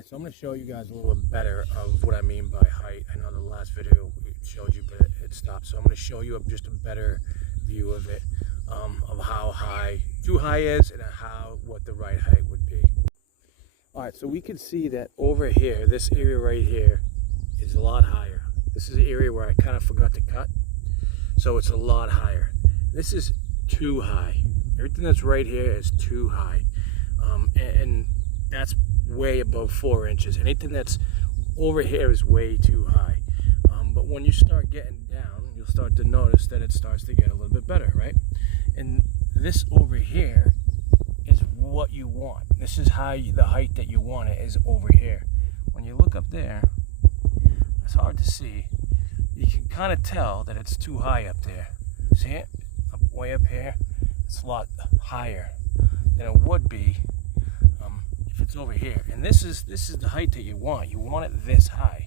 Alright, so I'm going to show you guys a little bit better of what I mean by height. I know the last video showed you, but it stopped. So I'm going to show you just a better view of it, of how high too high is and what the right height would be. Alright, so we can see that over here, this area right here is a lot higher. This is the area where I kind of forgot to cut, so it's a lot higher. This is too high. Everything that's right here is too high, and that's way above 4 inches. Anything that's over here is way too high. But when you start getting down, you'll start to notice that it starts to get a little bit better, right? And this over here is what you want. This is how the height that you want it is over here. When you look up there, it's hard to see. You can kind of tell that it's too high up there. See it? Way up here, it's a lot higher than it would be if it's over here. And this is the height that you want. You want it this high.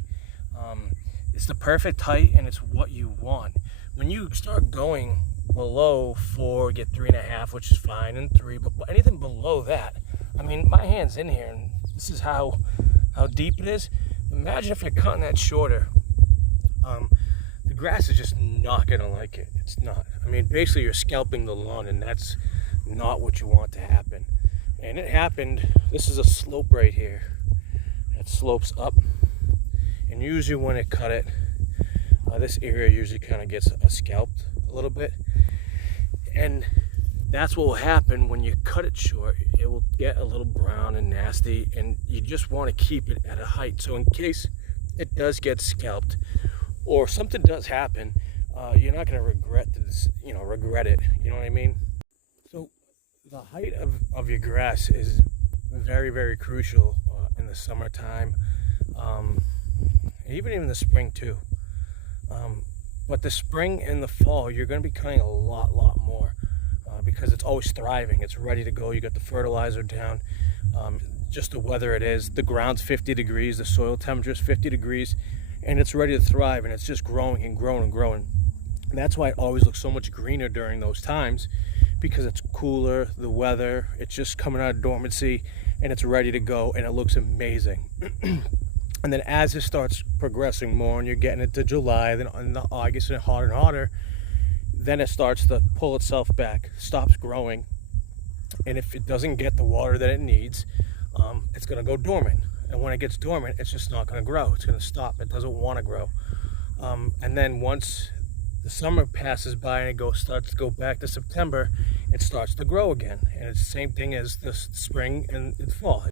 It's the perfect height, and it's what you want. When you start going below 4, get 3.5, which is fine, and 3, but anything below that, I mean, my hand's in here, and this is how deep it is. Imagine if you're cutting that shorter. The grass is just not gonna like it. It's not. I mean, basically you're scalping the lawn, and that's not what you want to happen. And it happened. This is a slope right here. It slopes up, and usually when it cut it, this area usually kind of gets scalped a little bit, and that's what will happen when you cut it short. It will get a little brown and nasty, and you just want to keep it at a height, so in case it does get scalped or something does happen, you're not going to regret this, regret it. You know what I mean? So the height of your grass is very, very crucial in the summertime, even in the spring too. But the spring and the fall, you're going to be cutting a lot more because it's always thriving. It's ready to go. You got the fertilizer down. Just the weather it is. The ground's 50 degrees. The soil temperature is 50 degrees. And it's ready to thrive, and it's just growing and growing and growing. And that's why it always looks so much greener during those times, because it's cooler, the weather, it's just coming out of dormancy, and it's ready to go, and it looks amazing. And then as it starts progressing more, and you're getting into July, then into August, and hotter, then it starts to pull itself back, stops growing, and if it doesn't get the water that it needs, it's going to go dormant. And when it gets dormant, it's just not going to grow. It's going to stop. It doesn't want to grow. And then once the summer passes by and it starts to go back to September, it starts to grow again. And it's the same thing as the spring and the fall.